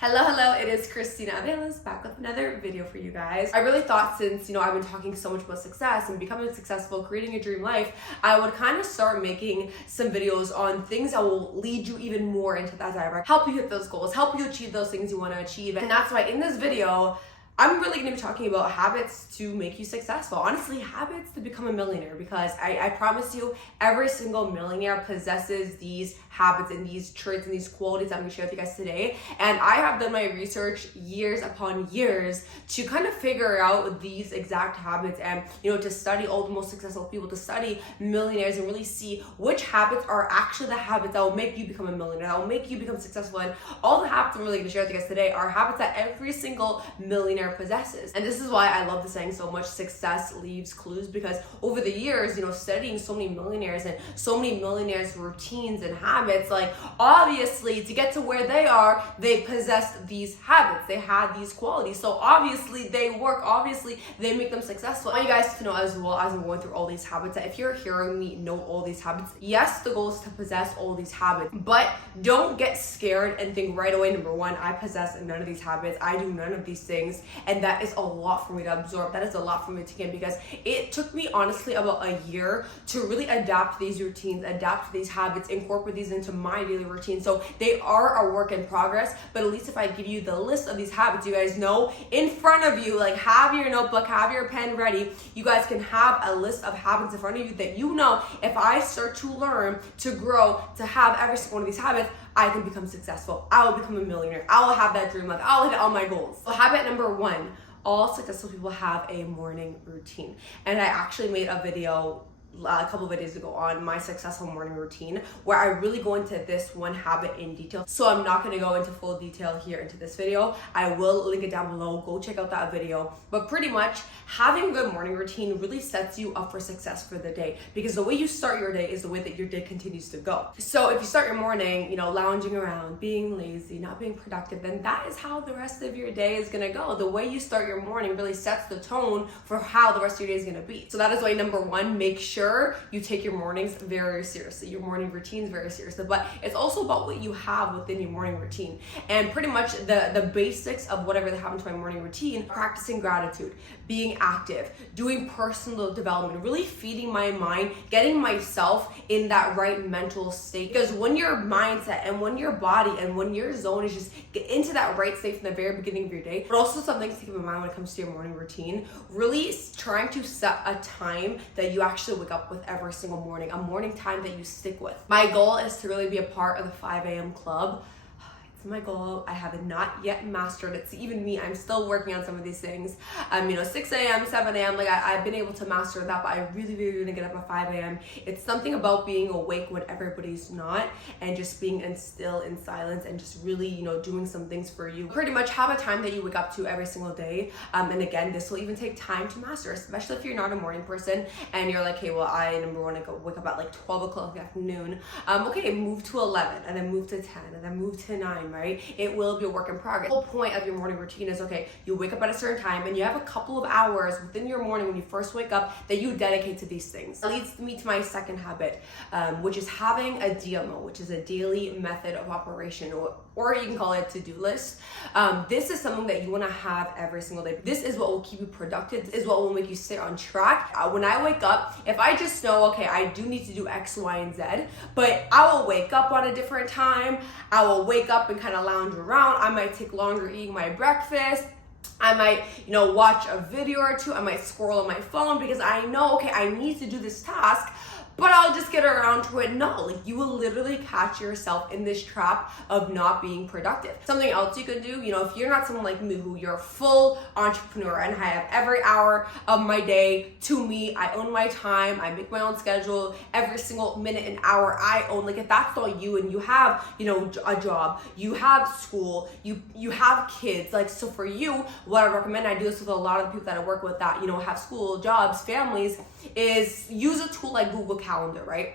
Hello, it is Christina Avelas back with another video for you guys. I really thought since, I've been talking so much about success and becoming successful, creating a dream life, I would kind of start making some videos on things that will lead you even more into that direction, help you hit those goals, help you achieve those things you want to achieve. And that's why in this video, I'm really going to be talking about habits to make you successful. Honestly, habits to become a millionaire, because I promise you, every single millionaire possesses these habits and these traits and these qualities I'm going to share with you guys today. And I have done my research years upon years to kind of figure out these exact habits and, to study all the most successful people, to study millionaires and really see which habits are actually the habits that will make you become a millionaire, that will make you become successful. And all the habits I'm really going to share with you guys today are habits that every single millionaire possesses. And this is why I love the saying so much, success leaves clues, because over the years, studying so many millionaires and so many millionaires' routines and habits, like obviously to get to where they are, they possessed these habits, they had these qualities. So obviously they work, obviously they make them successful. I want you guys to know as well as I'm going through all these habits that if you're hearing me know all these habits, yes, the goal is to possess all these habits, but don't get scared and think right away, number one, I possess none of these habits, I do none of these things. And that is a lot for me to absorb. That is a lot for me to get, because it took me honestly about a year to really adapt these routines, adapt these habits, incorporate these into my daily routine. So they are a work in progress, but at least if I give you the list of these habits, you guys know in front of you, like have your notebook, have your pen ready. You guys can have a list of habits in front of you that if I start to learn, to grow, to have every single one of these habits, I can become successful. I will become a millionaire. I will have that dream life. I will hit all my goals. So habit number one, all successful people have a morning routine. And I actually made a video a couple of videos ago on my successful morning routine, where I really go into this one habit in detail. So I'm not going to go into full detail here into this video. I will link it down below. Go check out that video. But pretty much having a good morning routine really sets you up for success for the day, because the way you start your day is the way that your day continues to go. So if you start your morning, lounging around, being lazy, not being productive, then that is how the rest of your day is going to go. The way you start your morning really sets the tone for how the rest of your day is going to be. So that is why number one, make sure you take your mornings very seriously, your morning routines very seriously. But it's also about what you have within your morning routine. And pretty much the basics of whatever that happened to my morning routine: practicing gratitude, being active, doing personal development, really feeding my mind, getting myself in that right mental state. Because when your mindset and when your body and when your zone is just get into that right state from the very beginning of your day, but also some things to keep in mind when it comes to your morning routine, really trying to set a time that you actually wake up with every single morning, a morning time that you stick with. My goal is to really be a part of the 5 a.m. club. It's my goal. I have not yet mastered it. It's even me. I'm still working on some of these things. 6 a.m., 7 a.m. I've been able to master that, but I really want to get up at 5 a.m. It's something about being awake when everybody's not, and just being still in silence and just really, doing some things for you. Pretty much have a time that you wake up to every single day. And again, this will even take time to master, especially if you're not a morning person and you're like, hey, well, I number one, wake up at like 12 o'clock in the afternoon. Okay, move to 11 and then move to 10 and then move to 9. Right? It will be a work in progress. The whole point of your morning routine is, okay, you wake up at a certain time and you have a couple of hours within your morning when you first wake up that you dedicate to these things. That leads me to my second habit, which is having a DMO, which is a daily method of operation, or you can call it to-do list. This is something that you want to have every single day. This is what will keep you productive. This is what will make you stay on track. When I wake up, if I just know, okay, I do need to do X, Y, and Z, but I will wake up on a different time. I will wake up and kind of lounge around. I might take longer eating my breakfast. I might, watch a video or two. I might scroll on my phone because I know, okay, I need to do this task, but I'll just get around to it. No, you will literally catch yourself in this trap of not being productive. Something else you could do, if you're not someone like me who you're a full entrepreneur and I have every hour of my day to me, I own my time, I make my own schedule, every single minute and hour I own. Like if that's not you and you have, a job, you have school, you have kids, so for you, what I recommend, I do this with a lot of the people that I work with that, have school, jobs, families, is use a tool like Google Calendar, right?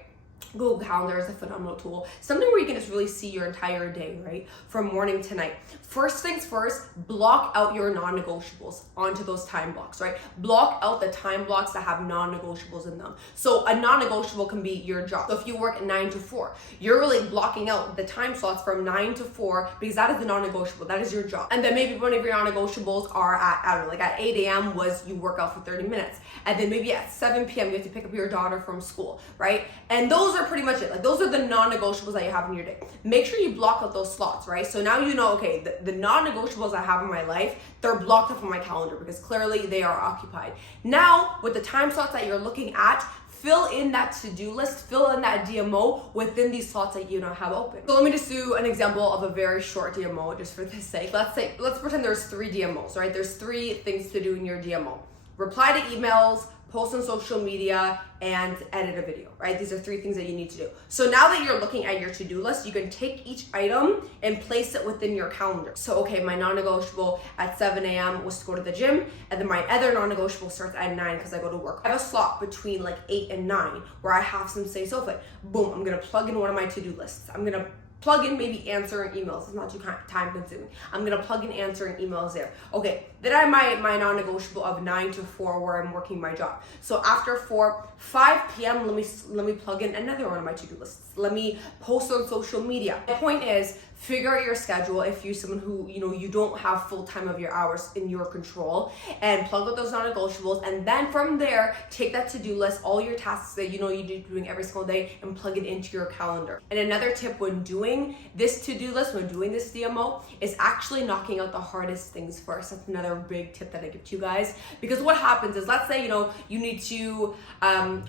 Google Calendar is a phenomenal tool. Something where you can just really see your entire day, right? From morning to night. First things first, block out your non-negotiables onto those time blocks, right? Block out the time blocks that have non-negotiables in them. So a non-negotiable can be your job. So if you work 9 to 4, you're really blocking out the time slots from 9 to 4 because that is the non-negotiable. That is your job. And then maybe one of your non-negotiables are at, I don't know, like at 8 a.m. was you work out for 30 minutes. And then maybe at 7 p.m. you have to pick up your daughter from school, right? And those are pretty much it. Like those are the non-negotiables that you have in your day. Make sure you block out those slots, right? So now you know, okay, the non-negotiables I have in my life, they're blocked up on my calendar because clearly they are occupied. Now, with the time slots that you're looking at, fill in that to-do list, fill in that DMO within these slots that you don't have open. So let me just do an example of a very short DMO just for this sake. Let's pretend there's 3 DMOs, right? There's 3 things to do in your DMO. Reply to emails, post on social media, and edit a video, right? These are 3 things that you need to do. So now that you're looking at your to-do list, you can take each item and place it within your calendar. So, okay, my non-negotiable at 7 a.m. was to go to the gym, and then my other non-negotiable starts at 9 because I go to work. I have a slot between like 8 and 9 where I have some space open. Boom, I'm gonna plug in one of my to-do lists. I'm gonna plug in maybe answering emails. It's not too time consuming. I'm gonna plug in answering emails there. Okay, then I have my non-negotiable of 9 to 4 where I'm working my job. So after 5 p.m. let me plug in another one of my to-do lists. Let me post on social media. The point is, figure out your schedule if you're someone who, you don't have full time of your hours in your control, and plug out those non-negotiables, and then from there, take that to-do list, all your tasks that you're doing every single day, and plug it into your calendar. And another tip when doing this to-do list, when doing this DMO, is actually knocking out the hardest things first. That's another big tip that I give to you guys, because what happens is, let's say, you need to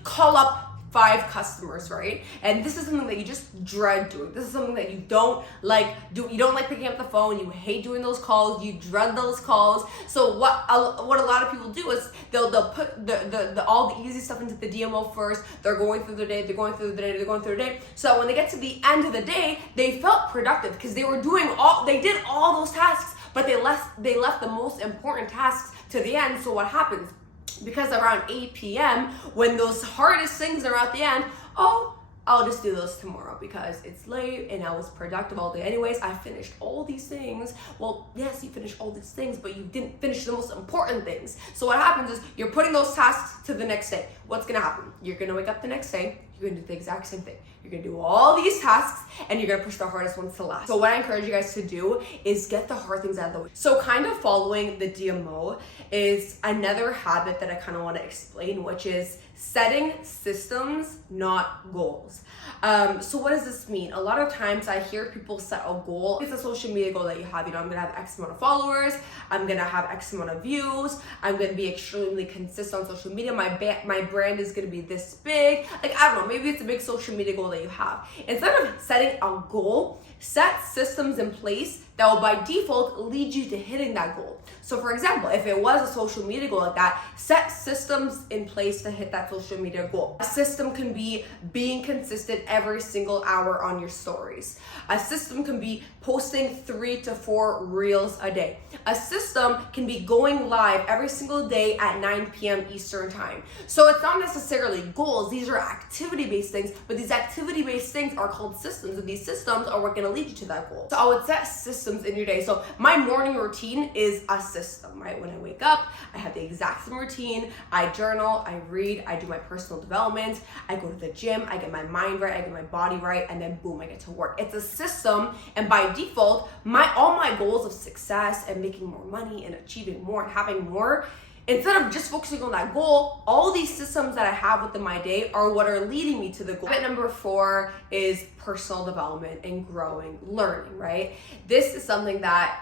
call up 5 customers, right? And this is something that you just dread doing. This is something that you don't like do. You don't like picking up the phone. You hate doing those calls. You dread those calls. So what a lot of people do is they'll put the all the easy stuff into the DMO first. They're going through their day. They're going through their day. So when they get to the end of the day, they felt productive because they did all those tasks, but they left the most important tasks to the end. So what happens? Because around 8 p.m., when those hardest things are at the end, I'll just do those tomorrow because it's late and I was productive all day anyways. I finished all these things. Well, yes, you finished all these things, but you didn't finish the most important things. So what happens is you're putting those tasks to the next day. What's gonna happen? You're gonna wake up the next day, you're gonna do the exact same thing. You're gonna do all these tasks and you're gonna push the hardest ones to last. So what I encourage you guys to do is get the hard things out of the way. So kind of following the DMO is another habit that I kind of want to explain, which is setting systems, not goals. So what does this mean? A lot of times I hear people set a goal. It's a social media goal that you have. I'm gonna have X amount of followers. I'm gonna have X amount of views. I'm gonna be extremely consistent on social media. My brand is gonna be this big. Like, I don't know, maybe it's a big social media goal that you have. Instead of setting a goal, set systems in place that will by default lead you to hitting that goal. So for example, if it was a social media goal like that, set systems in place to hit that social media goal. A system can be being consistent every single hour on your stories. A system can be posting 3 to 4 reels a day. A system can be going live every single day at 9 p.m. Eastern time. So it's not necessarily goals, these are activity-based things, but these activity-based things are called systems, and these systems are what gonna lead you to that goal. So I would set systems in your day. So my morning routine is a system, right? When I wake up, I have the exact same routine. I journal, I read, I do my personal development, I go to the gym, I get my mind right, I get my body right, and then boom, I get to work. It's a system, and by default, all my goals of success and making more money and achieving more and having more, instead of just focusing on that goal, all these systems that I have within my day are what are leading me to the goal. Habit number 4 is personal development and growing, learning, right? This is something that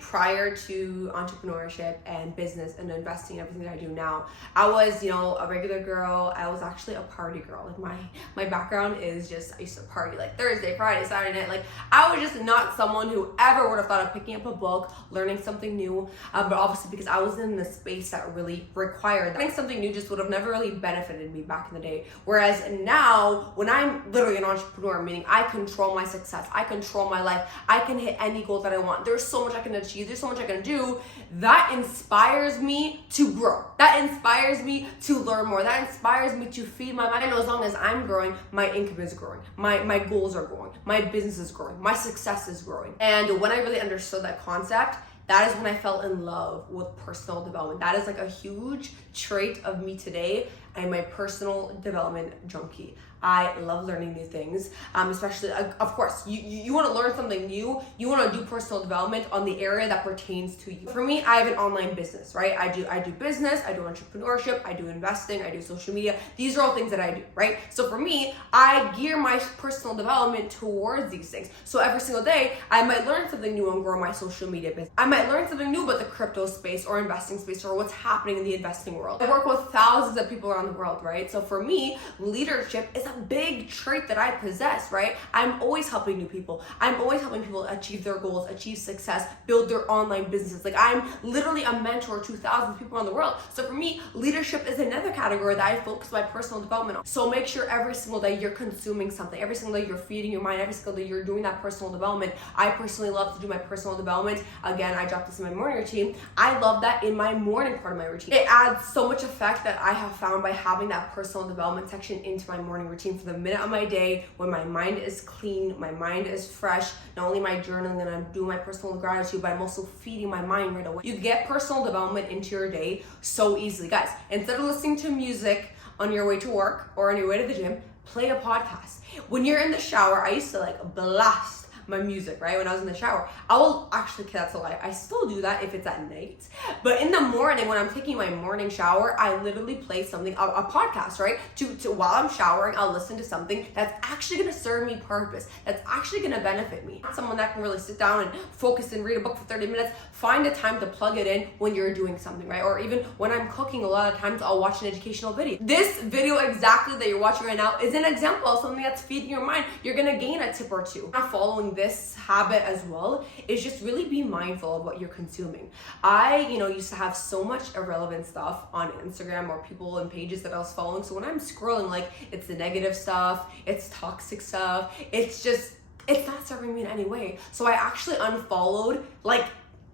prior to entrepreneurship and business and investing in everything that I do now, I was, a regular girl. I was actually a party girl. Like my background is just, I used to party like Thursday, Friday, Saturday night. Like, I was just not someone who ever would have thought of picking up a book, learning something new. But obviously because I was in the space that really required that. Learning something new just would have never really benefited me back in the day. Whereas now, when I'm literally an entrepreneur, meaning I control my success, I control my life, I can hit any goal that I want, there's so much I can achieve, there's so much I can do, that inspires me to grow. That inspires me to learn more. That inspires me to feed my mind. I know as long as I'm growing, my income is growing, my goals are growing, my business is growing, my success is growing. And when I really understood that concept, that is when I fell in love with personal development. That is like a huge trait of me today. I am a personal development junkie. I love learning new things, especially, of course, you want to learn something new. You want to do personal development on the area that pertains to you. For me, I have an online business, right? I do business, I do entrepreneurship, I do investing, I do social media. These are all things that I do, right? So for me, I gear my personal development towards these things. So every single day, I might learn something new and grow my social media business. I might learn something new about the crypto space or investing space or what's happening in the investing world. I work with thousands of people around the world, right? So for me, leadership is a big trait that I possess, right? I'm always helping new people. I'm always helping people achieve their goals, achieve success, build their online businesses. Like, I'm literally a mentor to thousands of people around the world. So for me, leadership is another category that I focus my personal development on. So make sure every single day you're consuming something. Every single day you're feeding your mind. Every single day you're doing that personal development. I personally love to do my personal development. Again, I dropped this in my morning routine. I love that in my morning part of my routine. It adds so much effect that I have found by having that personal development section into my morning routine for the minute of my day when my mind is clean, my mind is fresh. Not only am I journaling and I'm doing my personal gratitude, but I'm also feeding my mind right away. You get personal development into your day so easily. Guys, instead of listening to music on your way to work or on your way to the gym, play a podcast. When you're in the shower, I used to like blast my music, right? When I was in the shower, I will actually, that's a lie, I still do that if it's at night. But in the morning, when I'm taking my morning shower, I literally play something, a podcast, right? To while I'm showering, I'll listen to something that's actually gonna serve me purpose, that's actually gonna benefit me. Not someone that can really sit down and focus and read a book for 30 minutes. Find a time to plug it in when you're doing something, right? Or even when I'm cooking, a lot of times I'll watch an educational video. This video exactly that you're watching right now is an example of something that's feeding your mind. You're gonna gain a tip or two. Not following this habit as well is just really be mindful of what you're consuming. I, used to have so much irrelevant stuff on Instagram or people and pages that I was following. So when I'm scrolling, like, it's the negative stuff, it's toxic stuff, it's not serving me in any way. So I actually unfollowed like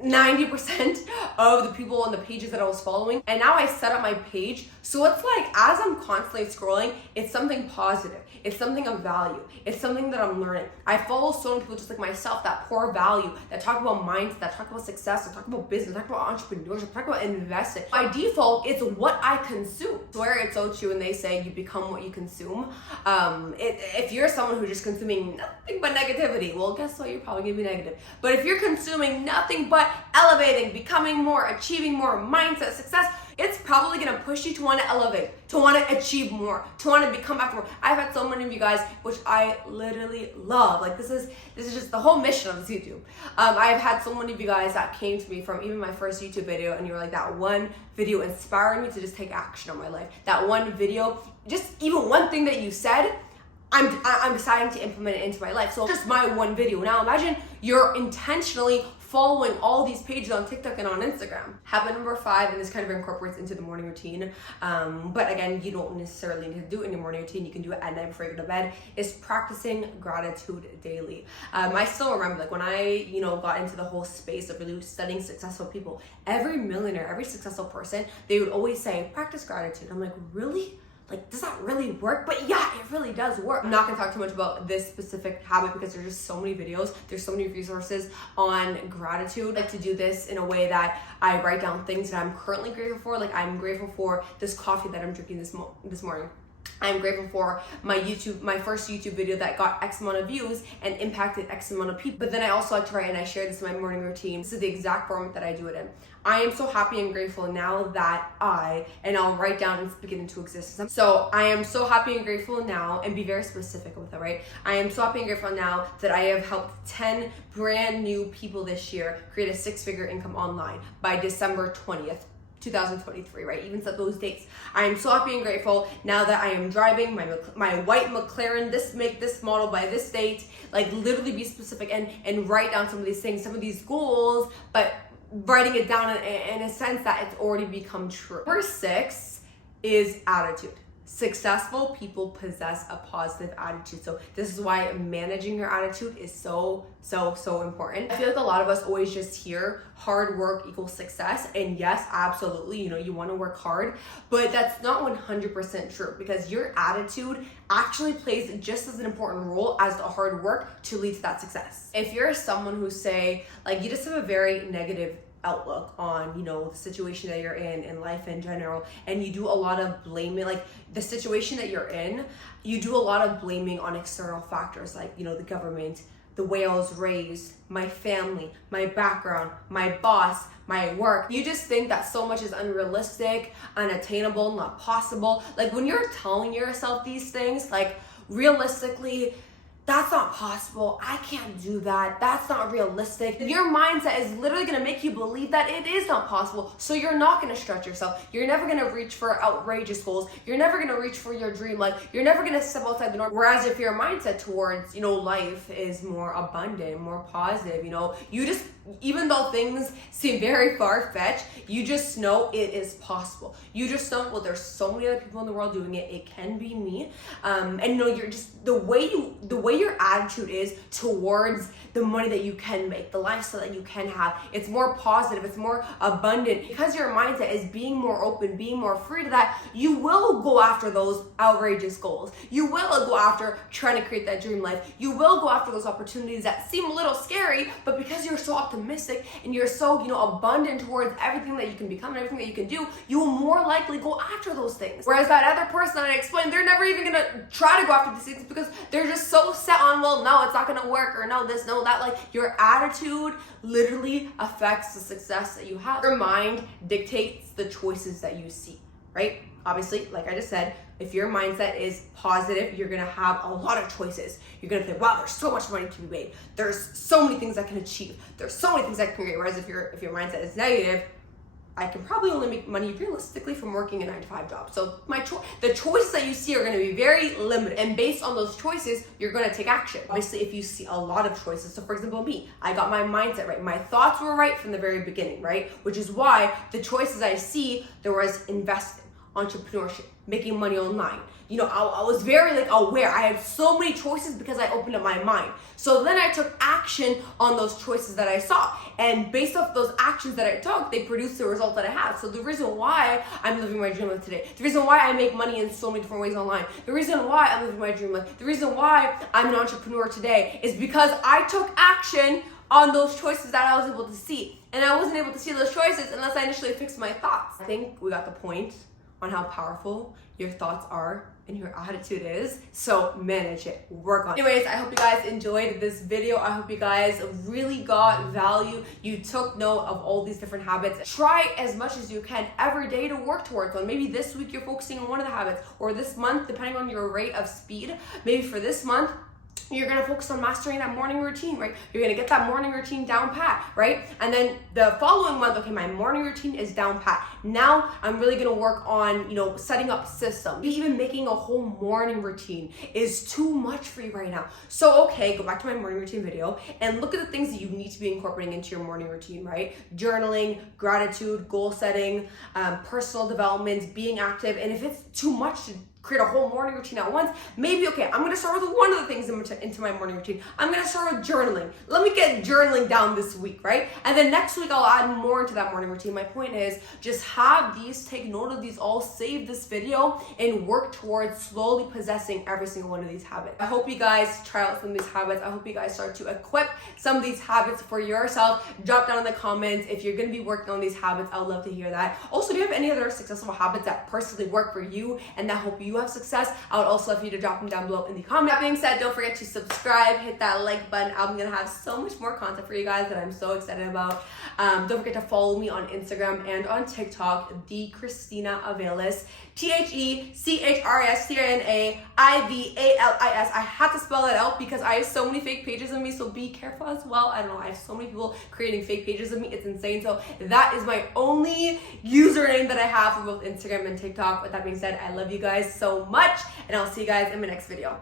90% of the people on the pages that I was following. And now I set up my page so it's like, as I'm constantly scrolling, it's something positive. It's something of value. It's something that I'm learning. I follow so many people just like myself that pour value, that talk about mindset, that talk about success, that talk about business, that talk about entrepreneurship, talk about investing. By default, it's what I consume. I swear it's so true when they say you become what you consume. If you're someone who's just consuming nothing but negativity, well, guess what? You're probably gonna be negative. But if you're consuming nothing but elevating, becoming more, achieving more, mindset, success, it's probably gonna push you to want to elevate, to want to achieve more, to want to become after more. I've had so many of you guys, which I literally love. Like, this is just the whole mission of this YouTube. I've had so many of you guys that came to me from even my first YouTube video, and you were like, that one video inspired me to just take action on my life. That one video, just even one thing that you said, I'm deciding to implement it into my life. So just my one video. Now imagine you're intentionally following all these pages on TikTok and on Instagram. Habit number 5, and this kind of incorporates into the morning routine, but again, you don't necessarily need to do it in your morning routine. You can do it at night before you go to bed, is practicing gratitude daily. I still remember, like, when I, got into the whole space of really studying successful people, every millionaire, every successful person, they would always say, practice gratitude. I'm like, really? Like, does that really work? But yeah, it really does work. I'm not gonna talk too much about this specific habit because there's just so many videos, there's so many resources on gratitude. I like to do this in a way that I write down things that I'm currently grateful for. Like, I'm grateful for this coffee that I'm drinking this morning. I'm grateful for my first YouTube video that got X amount of views and impacted X amount of people. But then I also like to write, and I share this in my morning routine. This is the exact format that I do it in. I am so happy and grateful now that and I'll write down and speak it into existence. So I am so happy and grateful now, and be very specific with it, right? I am so happy and grateful now that I have helped 10 brand new people this year create a 6-figure income online by December 20th. 2023, right? Even set those dates. I am so happy and grateful now that I am driving my white McLaren, make this model by this date. Like, literally be specific and write down some of these things, some of these goals, but writing it down in a sense that it's already become true. Number 6 is attitude. Successful people possess a positive attitude. So this is why managing your attitude is so important. I feel like a lot of us always just hear hard work equals success. And yes, absolutely, you want to work hard, but that's not 100% true, because your attitude actually plays just as an important role as the hard work to lead to that success. If you're someone who say, like, you just have a very negative outlook on the situation that you're in life in general, and you do a lot of blaming, like the situation that you're in, you do a lot of blaming on external factors, like the government, the way I was raised, my family, my background, my boss, my work. You just think that so much is unrealistic, unattainable, not possible. Like when you're telling yourself these things, like realistically, that's not possible, I can't do that, that's not realistic. Your mindset is literally gonna make you believe that it is not possible. So you're not gonna stretch yourself. You're never gonna reach for outrageous goals. You're never gonna reach for your dream life. You're never gonna step outside the norm. Whereas if your mindset towards, life is more abundant, more positive, you just, even though things seem very far-fetched, you just know it is possible. You just know, well, there's so many other people in the world doing it. It can be me. And you're just, the way your attitude is towards the money that you can make, the lifestyle that you can have, it's more positive, it's more abundant. Because your mindset is being more open, being more free to that, you will go after those outrageous goals. You will go after trying to create that dream life. You will go after those opportunities that seem a little scary, but because you're so optimistic and you're so, abundant towards everything that you can become and everything that you can do, you will more likely go after those things. Whereas that other person that I explained, they're never even gonna try to go after these things because they're just so set on, well, no, it's not gonna work, or no, this, no, that. Like, your attitude literally affects the success that you have. Your mind dictates the choices that you see, right? Obviously, like I just said, if your mindset is positive, you're gonna have a lot of choices. You're gonna think, wow, there's so much money to be made. There's so many things I can achieve. There's so many things I can create. Whereas if your mindset is negative, I can probably only make money realistically from working a 9-to-5 job. So the choices that you see are gonna be very limited. And based on those choices, you're gonna take action. Obviously, if you see a lot of choices, so for example, me, I got my mindset right. My thoughts were right from the very beginning, right? Which is why the choices I see, there was investing, entrepreneurship, making money online. I was very aware. I had so many choices because I opened up my mind. So then I took action on those choices that I saw. And based off those actions that I took, they produced the result that I had. So the reason why I'm living my dream life today, the reason why I make money in so many different ways online, the reason why I'm living my dream life, the reason why I'm an entrepreneur today is because I took action on those choices that I was able to see. And I wasn't able to see those choices unless I initially fixed my thoughts. I think we got the point on how powerful your thoughts are and your attitude is. So manage it, work on it. Anyways, I hope you guys enjoyed this video. I hope you guys really got value. You took note of all these different habits. Try as much as you can every day to work towards one. Maybe this week you're focusing on one of the habits, or this month, depending on your rate of speed, maybe for this month, you're gonna focus on mastering that morning routine, right? You're gonna get that morning routine down pat, right? And then the following month, okay, my morning routine is down pat. Now I'm really gonna work on, setting up systems. Even making a whole morning routine is too much for you right now. So, okay, go back to my morning routine video and look at the things that you need to be incorporating into your morning routine, right? Journaling, gratitude, goal setting, personal development, being active. And if it's too much to create a whole morning routine at once, maybe, okay, I'm gonna start with one of the things into my morning routine. I'm gonna start with journaling. Let me get journaling down this week, right? And then next week I'll add more into that morning routine. My point is just have these, take note of these all, save this video, and work towards slowly possessing every single one of these habits. I hope you guys try out some of these habits. I hope you guys start to equip some of these habits for yourself. Drop down in the comments if you're gonna be working on these habits. I would love to hear that. Also, do you have any other successful habits that personally work for you and that help you have success? I would also love for you to drop them down below in the comments. That being said, don't forget to subscribe, hit that like button. I'm gonna have so much more content for you guys that I'm so excited about. Don't forget to follow me on Instagram and on TikTok, the Christina Avelis, TheChristianaAvilis. I had to spell that out because I have so many fake pages of me, so be careful as well. I don't know, I have so many people creating fake pages of me. It's insane. So that is my only username that I have for both Instagram and TikTok. With that being said, I love you guys so much, and I'll see you guys in my next video.